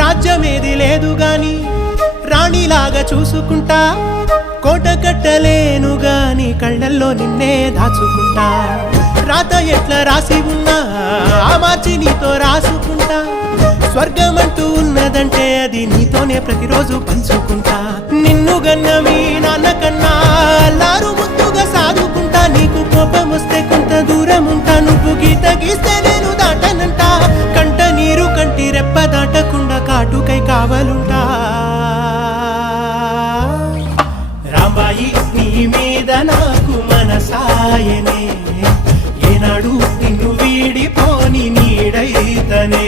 రాజ్యమేది లేదు గాని రాణిలాగా చూసుకుంటా, కోట కట్టలేను గాని కళ్ళల్లో నిన్నే దాచుకుంటా. రాత ఎట్లా రాసి ఉన్నా ఆ మార్చి నీతో రాసుకుంటా. స్వర్గమంటూ ఉన్నదంటే అది నీతోనే ప్రతిరోజు పంచుకుంటా. నిన్ను గన్న మీ నాన్న కన్నా అల్లారు ముద్దుగా సాదుకుంటా. నీకు కోపం వస్తే కొంత దూరం ఉంటా, నువ్వు గీత గీస్తే నేను దాటనంట. కంట నీరు కంటి రెప్ప దాటకుండా కాటుకై కావలుంటా. రాంబాయి నీ మీద నాకు మనసాయనే, ఏనాడు నిన్ను వీడిపోని నీడైతనే.